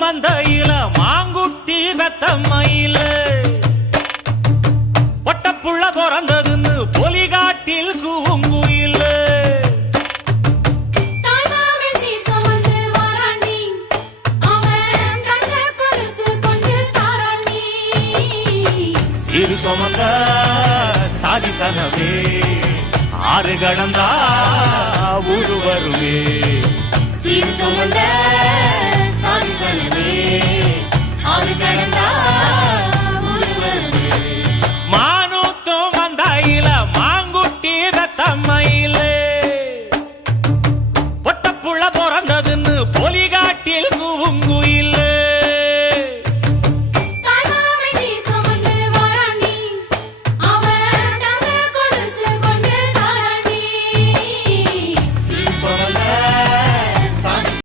மந்தையில மாங்குட்டி பெத்தம்மையில பொட்டப்புள்ள பிறந்ததுன்னு பொலிகாட்டில் கூங்குயில சிறு சுமந்த சாதி சனவே ஆறு கடந்தா ஊரு வருவே சீர் சுமந்த